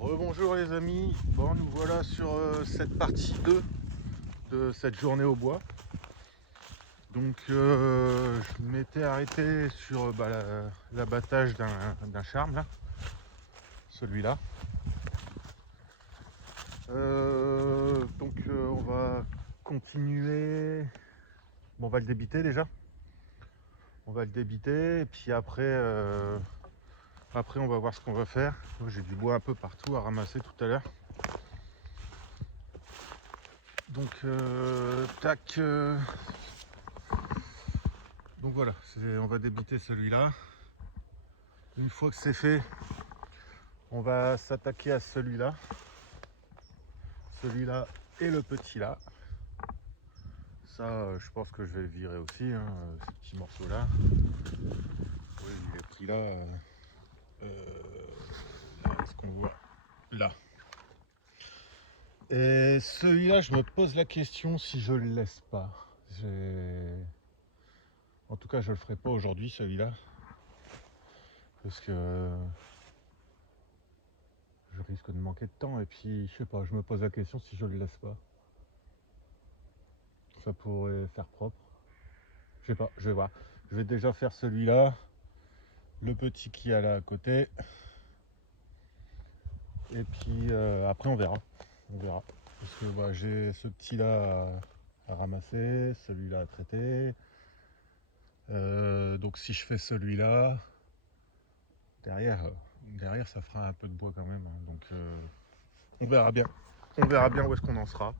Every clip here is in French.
Rebonjour les amis, bon nous voilà sur cette partie 2 de cette journée au bois. Donc je m'étais arrêté sur l'abattage d'un charme là, celui-là. On va continuer, bon, on va le débiter déjà. On va le débiter et puis après on va voir ce qu'on va faire. J'ai du bois un peu partout à ramasser tout à l'heure. Donc donc voilà, on va débiter celui-là. Une fois que c'est fait, on va s'attaquer à celui-là. Celui-là et le petit là. Ça, je pense que je vais le virer aussi, hein, ce petit morceau là. Oui, il est pris là. Est-ce qu'on voit là? Et celui-là, je me pose la question si je le laisse pas. En tout cas, je le ferai pas aujourd'hui, celui-là, parce que je risque de manquer de temps. Et puis, je sais pas, je me pose la question si je le laisse pas. Ça pourrait faire propre. Je sais pas, je vais voir. Je vais déjà faire celui-là, le petit qui est là à côté. Et puis après, on verra. On verra. Parce que j'ai ce petit-là à ramasser, celui-là à traiter. Donc si je fais celui-là, derrière ça fera un peu de bois quand même, hein. Donc on verra bien. On verra bien où est-ce qu'on en sera.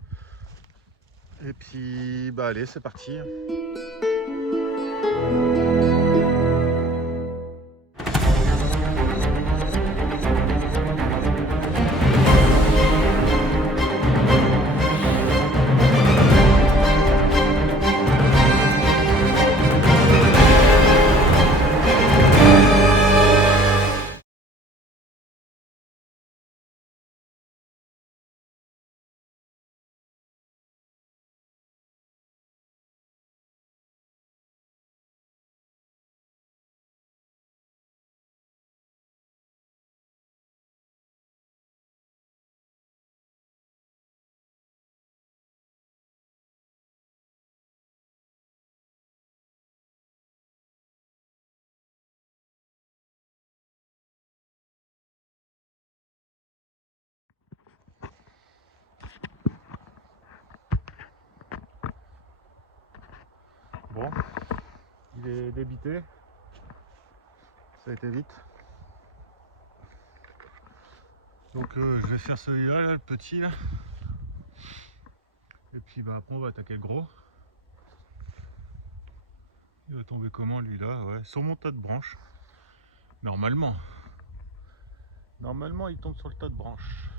Et puis allez, c'est parti. Bon, il est débité. Ça a été vite. Donc je vais faire celui-là, là, le petit là. Et puis après on va attaquer le gros. Il va tomber comment lui là? Ouais, sur mon tas de branches. Normalement. Normalement il tombe sur le tas de branches.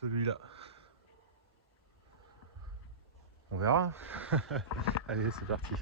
Celui-là. On verra. Allez, c'est parti.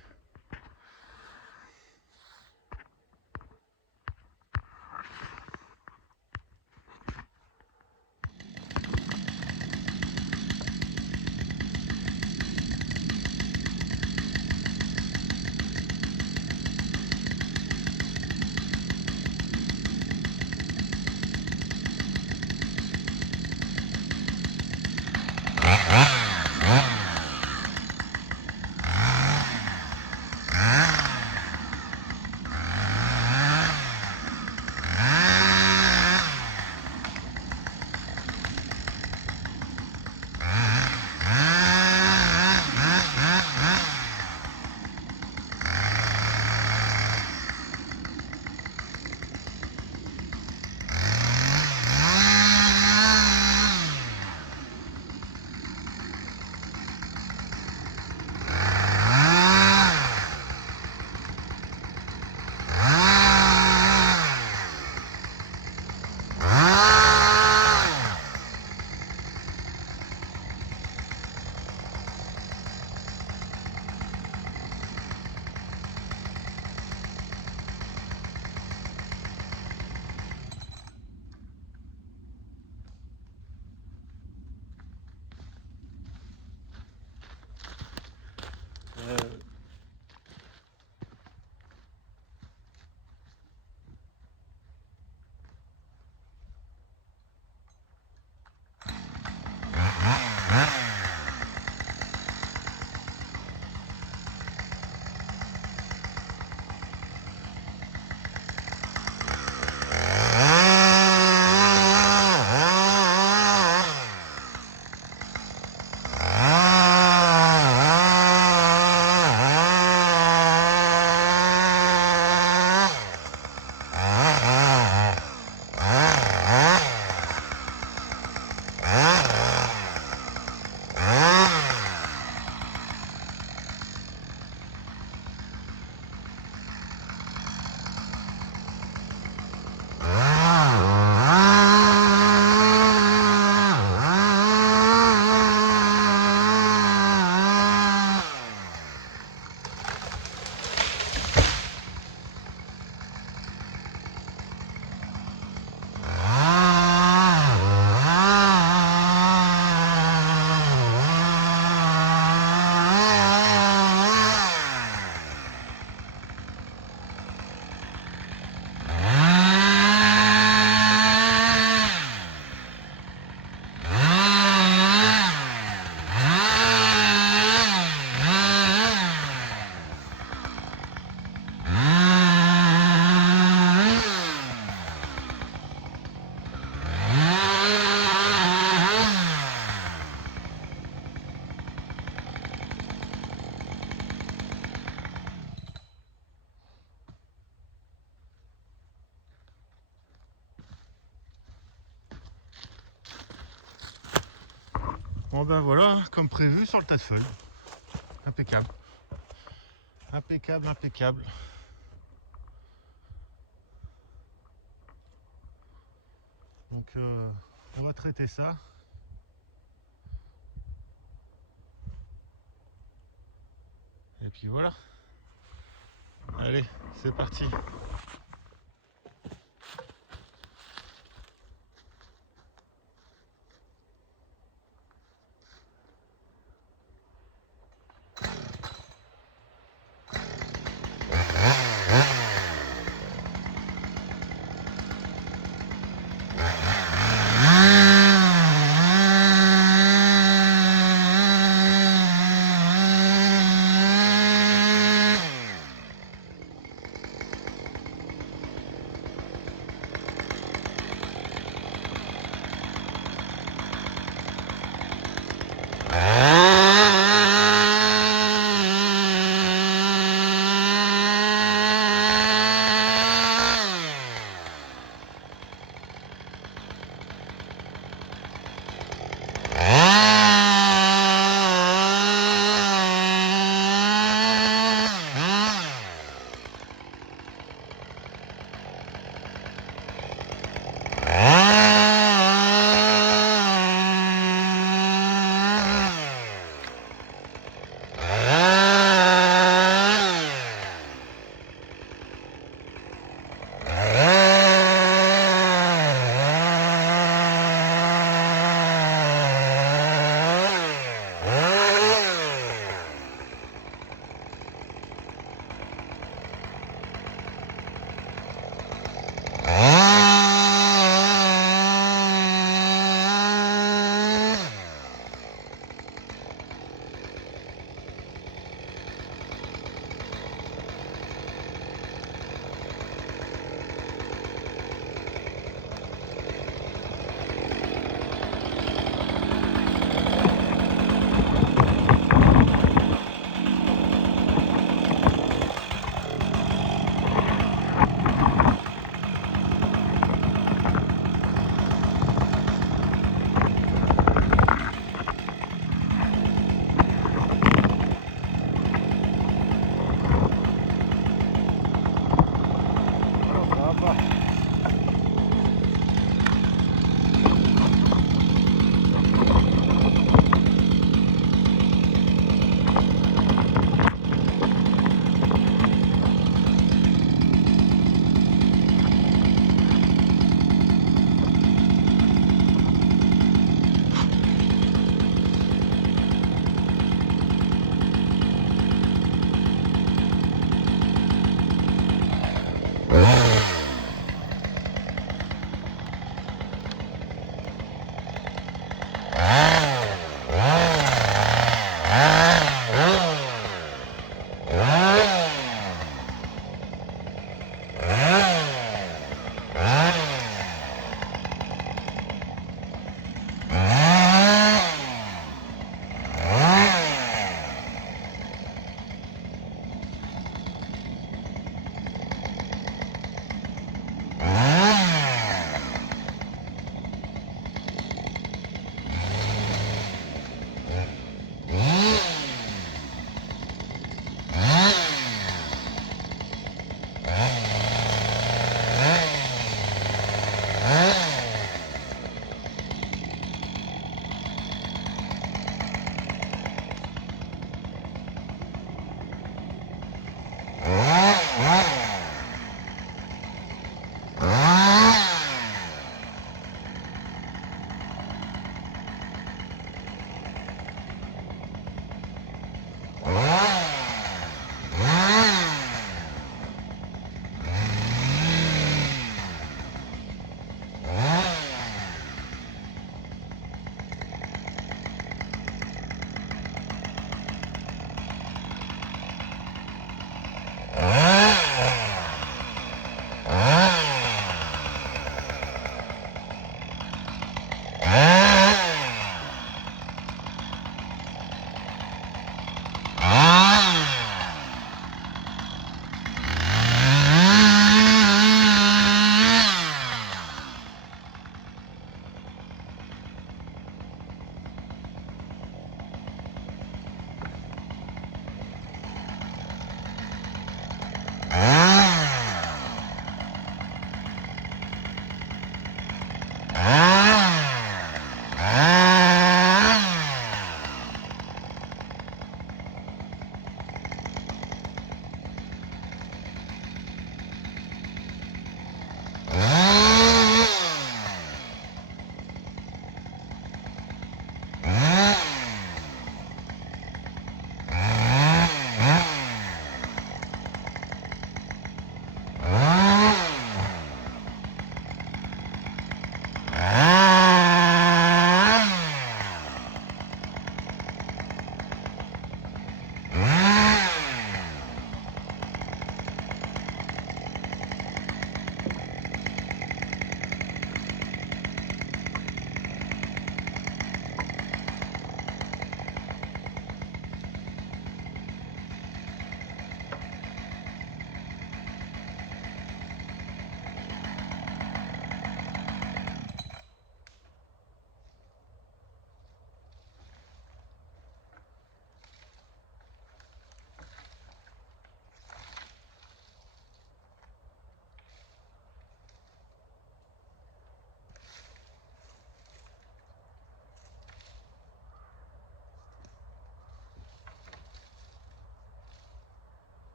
Bon ben voilà, comme prévu sur le tas de feuilles. Impeccable. Impeccable, impeccable. Donc on va traiter ça. Et puis voilà. Allez, c'est parti.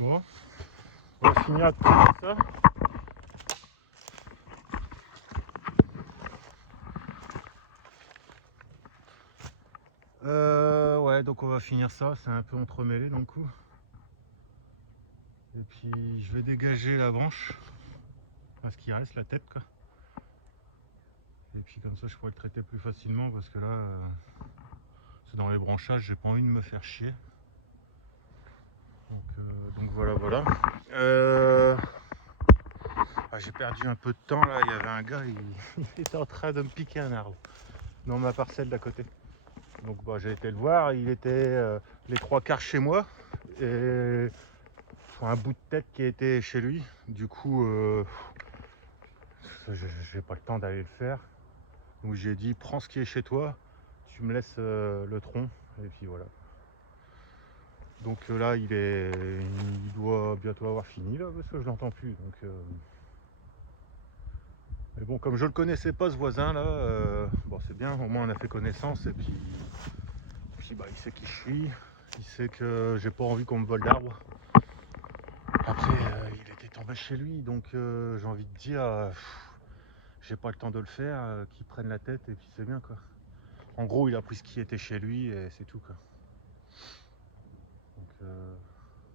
Bon, on va finir de faire ça. Ouais, donc on va finir ça, c'est un peu entremêlé dans le coup. Et puis je vais dégager la branche, enfin ce qui reste, la tête quoi. Et puis comme ça je pourrais le traiter plus facilement parce que là c'est dans les branchages, j'ai pas envie de me faire chier. Donc voilà. J'ai perdu un peu de temps là, il y avait un gars, il était en train de me piquer un arbre dans ma parcelle d'à côté. Donc j'ai été le voir, il était les trois quarts chez moi et un bout de tête qui était chez lui. Du coup j'ai pas le temps d'aller le faire. Donc j'ai dit prends ce qui est chez toi, tu me laisses le tronc et puis voilà. Donc là il doit bientôt avoir fini là parce que je l'entends plus. Donc mais bon, comme je le connaissais pas ce voisin là, bon c'est bien, au moins on a fait connaissance et puis il sait qui je suis, il sait que j'ai pas envie qu'on me vole d'arbres. Après il était tombé chez lui donc j'ai envie de dire j'ai pas le temps de le faire, qu'il prenne la tête et puis c'est bien quoi. En gros il a pris ce qui était chez lui et c'est tout quoi.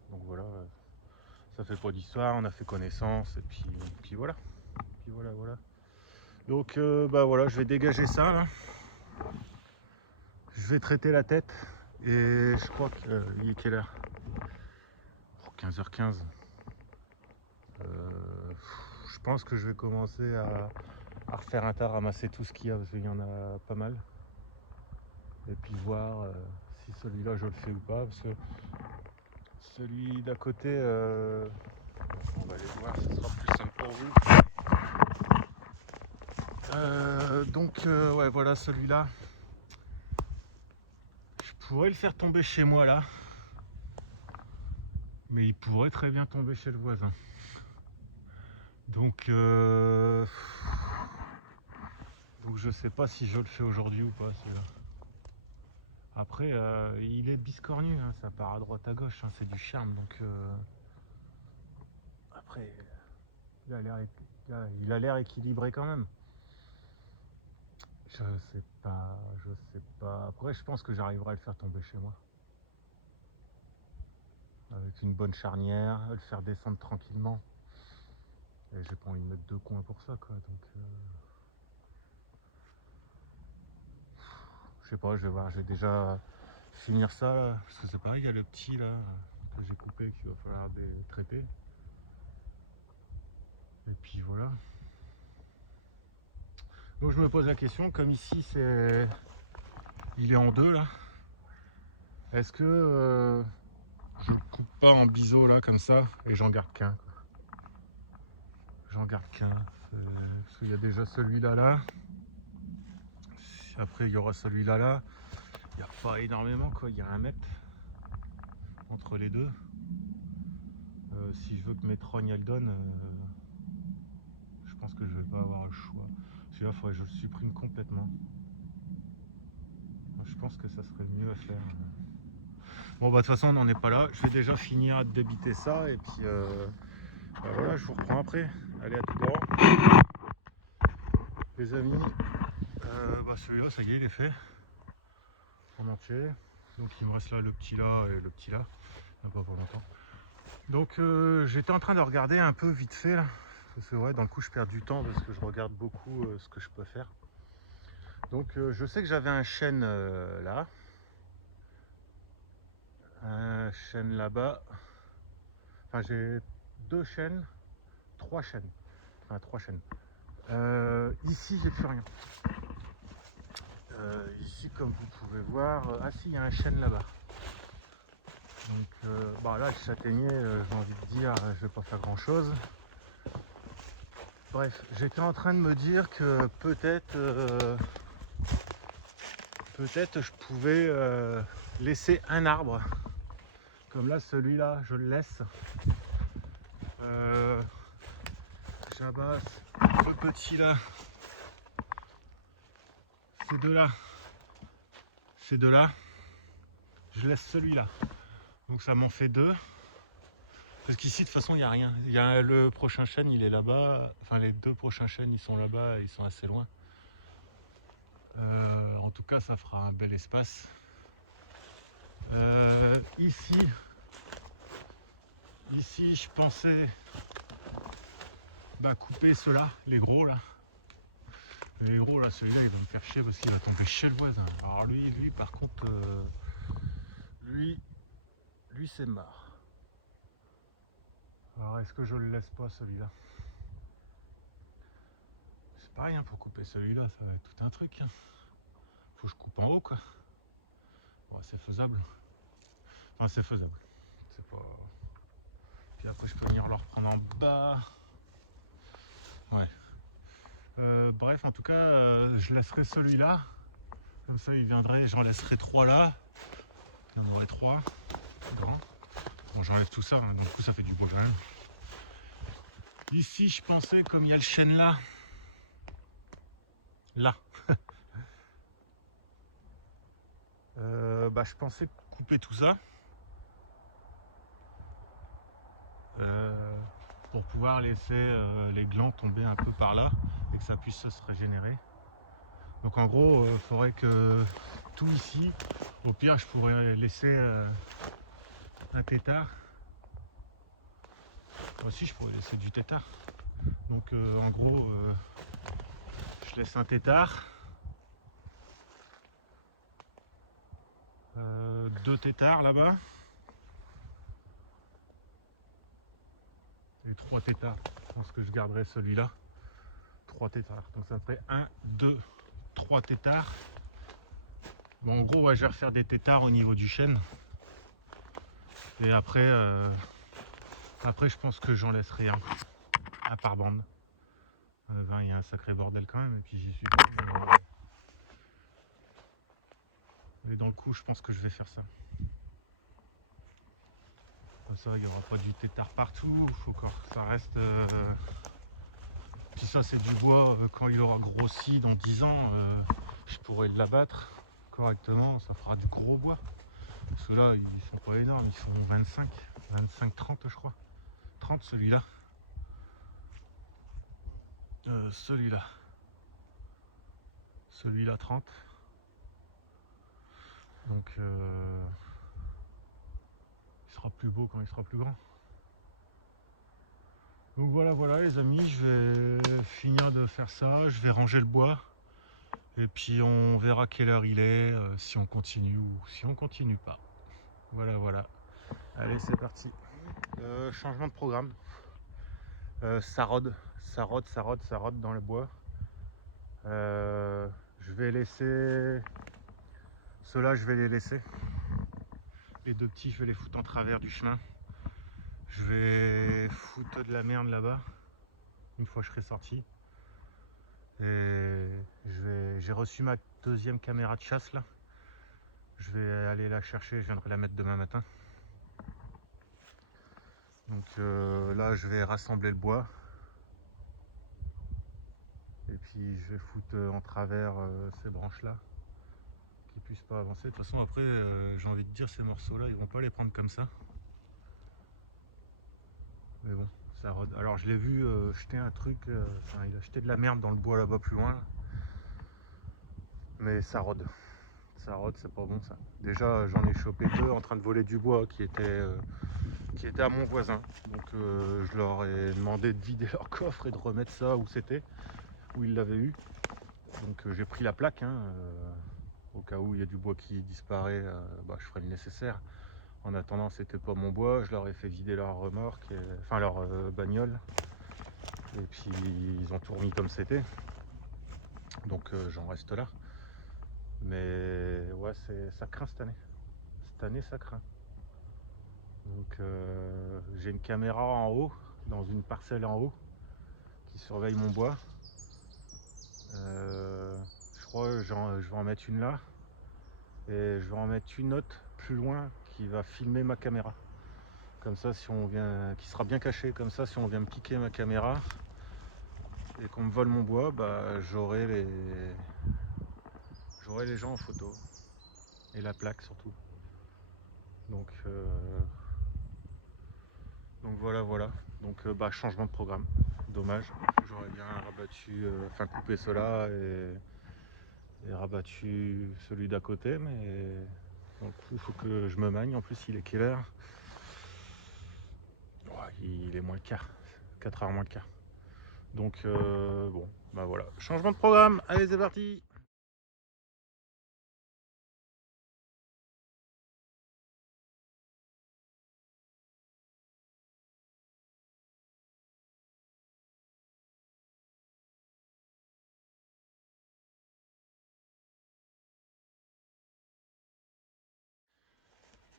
Donc voilà, ça fait pas d'histoire, on a fait connaissance et puis voilà. Voilà. Donc voilà, je vais dégager ça là. Je vais traiter la tête et je crois qu'il est quelle heure? 15h15. Je pense que je vais commencer à refaire un tas, ramasser tout ce qu'il y a parce qu'il y en a pas mal. Et puis voir si celui-là je le fais ou pas parce que celui d'à côté, on va aller voir, ce sera plus simple pour vous. Ouais voilà celui-là. Je pourrais le faire tomber chez moi là. Mais il pourrait très bien tomber chez le voisin. Donc je sais pas si je le fais aujourd'hui ou pas celui-là. Après il est biscornu, hein, ça part à droite à gauche, hein, c'est du charme donc après il a l'air équilibré quand même. Je sais pas. Après je pense que j'arriverai à le faire tomber chez moi. Avec une bonne charnière, le faire descendre tranquillement. Et j'ai pas envie de mettre deux coins pour ça quoi. Donc je sais pas, je vais voir, je vais déjà finir ça là, parce que c'est pareil, il y a le petit là que j'ai coupé qu'il va falloir traiter. Et puis voilà. Donc je me pose la question, comme ici il est en deux là, est-ce que je le coupe pas en biseau là comme ça et j'en garde qu'un. J'en garde qu'un. Parce qu'il y a déjà celui-là là. Après il y aura celui-là là. Il n'y a pas énormément quoi, il y a 1 mètre entre les deux. Si je veux que mes trognes elles donnent, je pense que je vais pas avoir le choix. Celui-là, il faudrait que je le supprime complètement. Je pense que ça serait le mieux à faire. Bon, bah de toute façon, on n'en est pas là. Je vais déjà finir de débiter ça et puis voilà, je vous reprends après. Allez, à tout à l'heure. Les amis, celui-là, ça y est, il est fait en entier. Donc il me reste là le petit là et le petit là. Pas pour longtemps. Donc j'étais en train de regarder un peu vite fait là. Parce que ouais, dans le coup je perds du temps parce que je regarde beaucoup ce que je peux faire. Donc je sais que j'avais un chêne là. Un chêne là-bas. Enfin j'ai 2 chênes, 3 chênes. Enfin 3 chênes. Ici j'ai plus rien. Ici comme vous pouvez voir, ah si il y a un chêne là-bas. Donc là le châtaignier, j'ai envie de dire, je vais pas faire grand chose. Bref, j'étais en train de me dire que peut-être je pouvais laisser un arbre. Comme là, celui-là, je le laisse. J'abasse le petit là. Ces deux là. Je laisse celui-là. Donc ça m'en fait 2. Parce qu'ici de toute façon il n'y a rien. Il y a le prochain chêne, il est là-bas. Enfin les deux prochains chênes ils sont là-bas, ils sont assez loin. En tout cas ça fera un bel espace. Ici je pensais couper ceux-là, les gros là. Les gros là, celui-là il va me faire chier parce qu'il va tomber chez le voisin. Alors lui par contre, lui c'est marre. Alors est-ce que je le laisse pas celui-là? C'est pareil hein, pour couper celui-là, ça va être tout un truc. Hein. Faut que je coupe en haut quoi. Bon, c'est faisable. Enfin c'est faisable. C'est pas. Puis après je peux venir le reprendre en bas. Ouais. Bref, en tout cas, je laisserai celui-là. Comme ça, il viendrait, j'en laisserai 3 là. Il y en aurait 3 grands. Bon, j'enlève tout ça, hein, donc du coup, ça fait du bois quand même. Ici, je pensais, comme il y a le chêne là, je pensais couper tout ça pour pouvoir laisser les glands tomber un peu par là et que ça puisse se régénérer. Donc en gros, il faudrait que tout ici, au pire, je pourrais laisser un tétard. Aussi, je pourrais laisser du tétard. Donc en gros, je laisse un tétard, 2 tétards là-bas et 3 tétards. Je pense que je garderai celui-là. 3 tétards. Donc ça ferait 1, 2, 3 tétards. Bon, en gros, ouais, je vais refaire des tétards au niveau du chêne. Et après, je pense que j'en laisserai un par bande. Il y a un sacré bordel quand même. Et puis j'y suis pas. Mais dans le coup, je pense que je vais faire ça. Comme ça, il n'y aura pas du tétard partout. Il faut que ça reste. Puis ça, c'est du bois. Quand il aura grossi dans 10 ans, je pourrais l'abattre correctement. Ça fera du gros bois. Parce que là, ils sont pas énormes. Ils font 25, 30, je crois. 30 celui-là. Celui-là 30. Donc il sera plus beau quand il sera plus grand. Donc voilà les amis, je vais finir de faire ça, je vais ranger le bois et puis on verra quelle heure il est, si on continue ou si on continue pas. Voilà. Allez, c'est parti. Changement de programme. Ça rôde dans le bois. Je vais laisser ceux-là, je vais les laisser. Les 2 petits, je vais les foutre en travers du chemin. Je vais foutre de la merde là-bas une fois que je serai sorti. Et j'ai reçu ma 2e caméra de chasse là. Je vais aller la chercher, je viendrai la mettre demain matin. Donc là je vais rassembler le bois. Et puis je vais foutre en travers ces branches là qui puissent pas avancer. De toute façon après j'ai envie de dire ces morceaux là ils vont pas les prendre comme ça. Mais bon, ça rôde. Alors je l'ai vu jeter un truc, il a jeté de la merde dans le bois là-bas plus loin. Là. Mais ça rôde. Ça rôde, c'est pas bon ça. Déjà j'en ai chopé 2 en train de voler du bois qui étaient à mon voisin. Donc je leur ai demandé de vider leur coffre et de remettre ça où c'était, où ils l'avaient eu. Donc j'ai pris la plaque, hein, au cas où il y a du bois qui disparaît, je ferai le nécessaire. En attendant, c'était pas mon bois, je leur ai fait vider leur remorque, enfin leur bagnole. Et puis ils ont tout remis comme c'était. Donc j'en reste là. Mais ouais, ça craint cette année. Cette année, ça craint. Donc j'ai une caméra en haut, dans une parcelle en haut, qui surveille mon bois. Je crois que je vais en mettre une là. Et je vais en mettre une autre plus loin qui va filmer ma caméra. Comme ça, si on vient, qui sera bien caché, comme ça, si on vient me piquer ma caméra et qu'on me vole mon bois, j'aurai les gens en photo. Et la plaque surtout. Donc voilà. Donc changement de programme. Dommage. J'aurais bien rabattu, coupé cela et rabattu celui d'à côté, mais donc il faut que je me magne. En plus, il est quelle heure? Ouais, il est moins le quart, 4h moins le quart. Donc bon, voilà. Changement de programme, allez c'est parti.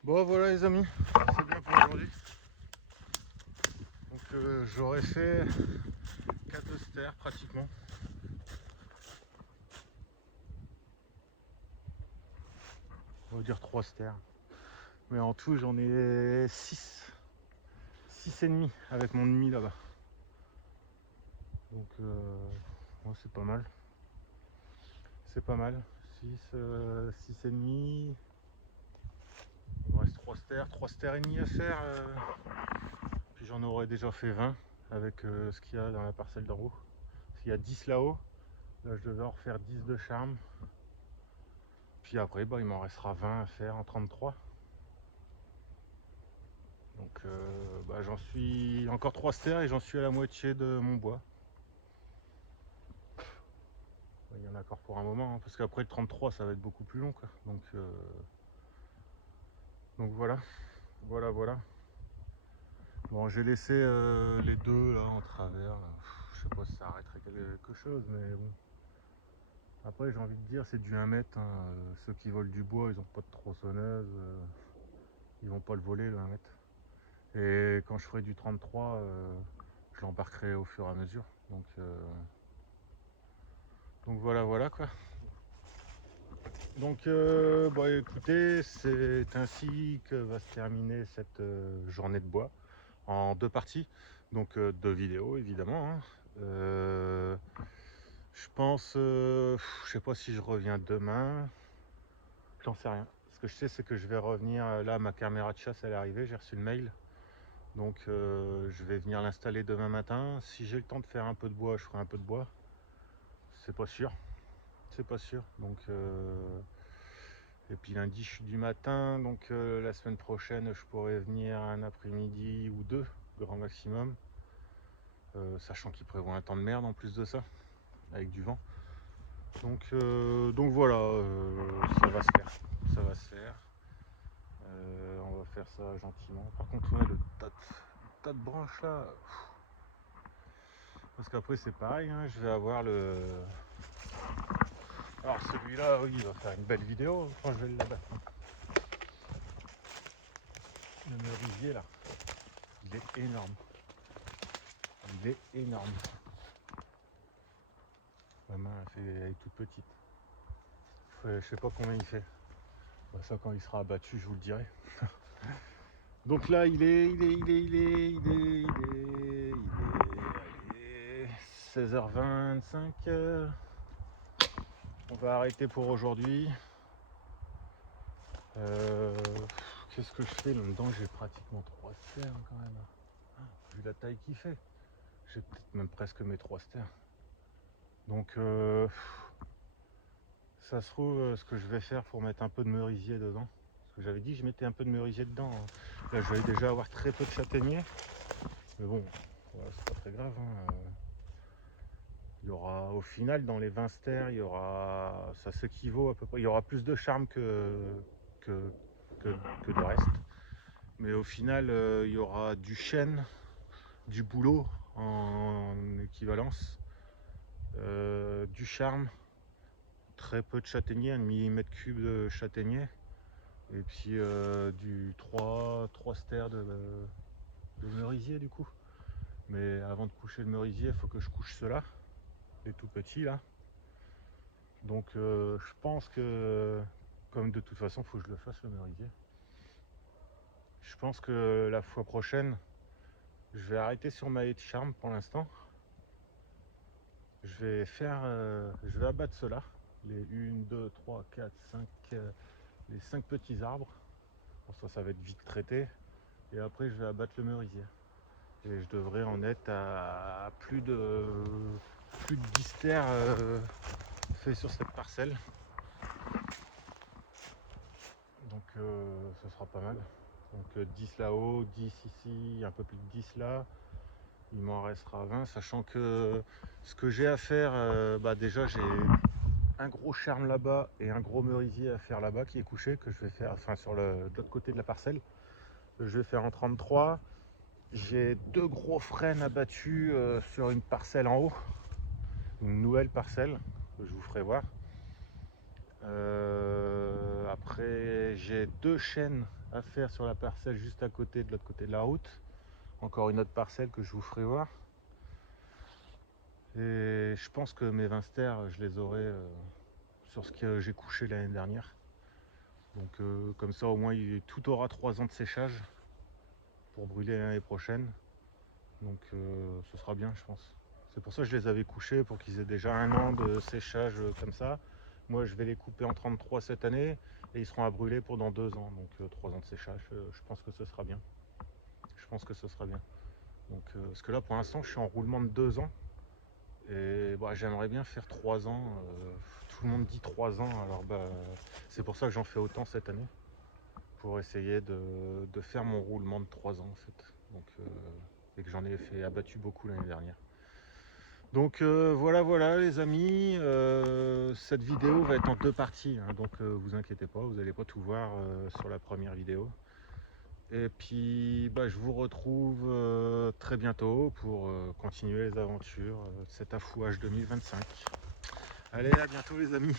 Bon voilà les amis, c'est bien pour aujourd'hui. Donc j'aurais fait 4 stères pratiquement. On va dire 3 stères. Mais en tout j'en ai 6. 6 et demi avec mon demi là-bas. Donc c'est pas mal. C'est pas mal. 6 et demi. Il me reste 3 stères et demi à faire. Puis j'en aurais déjà fait 20 avec ce qu'il y a dans la parcelle d'en haut. S'il y a 10 là-haut, là je devais en refaire 10 de charme. Puis après il m'en restera 20 à faire en 33. Donc j'en suis encore 3 stères et j'en suis à la moitié de mon bois. Il y en a encore pour un moment, hein, parce qu'après le 33 ça va être beaucoup plus long quoi. Donc voilà. Bon, j'ai laissé les deux là en travers. Là. Je sais pas si ça arrêterait quelque chose, mais bon. Après, j'ai envie de dire, c'est du 1 mètre. Hein. Ceux qui volent du bois, ils ont pas de tronçonneuse. Ils vont pas le voler le 1 mètre. Et quand je ferai du 33, je l'embarquerai au fur et à mesure. Donc voilà quoi. Donc écoutez, c'est ainsi que va se terminer cette journée de bois en 2 parties. Donc 2 vidéos évidemment. Hein. Je pense, je sais pas si je reviens demain, j'en sais rien. Ce que je sais c'est que je vais revenir, là ma caméra de chasse elle est arrivée, j'ai reçu le mail. Donc je vais venir l'installer demain matin. Si j'ai le temps de faire un peu de bois, je ferai un peu de bois. C'est pas sûr. Donc et puis lundi je suis du matin, donc la semaine prochaine je pourrais venir un après-midi ou 2, grand maximum. Sachant qu'il prévoit un temps de merde en plus de ça, avec du vent. Donc voilà, ça va se faire. On va faire ça gentiment. Par contre, ouais, le tas de branches là. Parce qu'après c'est pareil, hein, je vais avoir le. Alors celui-là, oui, il va faire une belle vidéo quand je vais l'abattre. Le merisier là, il est énorme. Ma main elle est toute petite. Je sais pas combien il fait. Ça quand il sera abattu, je vous le dirai. Donc là il est 16h25. On va arrêter pour aujourd'hui. Qu'est-ce que je fais là-dedans? J'ai pratiquement 3 stères quand même. Vu la taille qu'il fait. J'ai peut-être même presque mes 3 stères. Donc ça se trouve ce que je vais faire pour mettre un peu de merisier dedans. Parce que j'avais dit que je mettais un peu de merisier dedans. Hein. Là je vais déjà avoir très peu de châtaigniers. Mais bon, voilà, c'est pas très grave. Hein. Il y aura au final dans les 20 stères, ça s'équivaut à peu près. Il y aura plus de charme que de reste. Mais au final, il y aura du chêne, du bouleau en équivalence, du charme, très peu de châtaignier, 1 mm cube de châtaignier, et puis du 3 stères de merisier du coup. Mais avant de coucher le merisier, il faut que je couche ceux-là, les tout petits là. Donc je pense que, comme de toute façon, il faut que je le fasse le merisier. Je pense que la fois prochaine, je vais arrêter sur ma haie de charme pour l'instant. Je vais abattre ceux-là, les 1, 2, 3, 4, 5, les 5 petits arbres. Pour ça va être vite traité. Et après, je vais abattre le merisier. Et je devrais en être à plus de 10 terres fait sur cette parcelle. Donc ce sera pas mal. Donc 10 là-haut, 10 ici, un peu plus de 10 là. Il m'en restera 20, sachant que ce que j'ai à faire, déjà j'ai un gros charme là-bas et un gros merisier à faire là-bas qui est couché, que je vais faire, enfin sur de l'autre côté de la parcelle. Je vais faire en 33. J'ai 2 gros frênes abattus sur une parcelle en haut, une nouvelle parcelle que je vous ferai voir. Après j'ai 2 chaînes à faire sur la parcelle juste à côté, de l'autre côté de la route. Encore une autre parcelle que je vous ferai voir. Et je pense que mes 20 stères, je les aurai sur ce que j'ai couché l'année dernière. Donc comme ça au moins tout aura 3 ans de séchage pour brûler l'année prochaine. Donc ce sera bien, je pense. C'est pour ça que je les avais couchés, pour qu'ils aient déjà 1 an de séchage comme ça. Moi je vais les couper en 33 cette année et ils seront à brûler pendant 2 ans. Donc 3 ans de séchage, je pense que ce sera bien. Je pense que ce sera bien. Donc, parce que là pour l'instant je suis en roulement de 2 ans. Et j'aimerais bien faire 3 ans. Tout le monde dit 3 ans, alors c'est pour ça que j'en fais autant cette année. Pour essayer de faire mon roulement de 3 ans en fait. Donc, et que j'en ai fait abattu beaucoup l'année dernière. Donc voilà les amis, cette vidéo va être en 2 parties, hein, donc vous inquiétez pas, vous n'allez pas tout voir sur la première vidéo. Et puis je vous retrouve très bientôt pour continuer les aventures de cet affouage 2025. Allez, à bientôt les amis.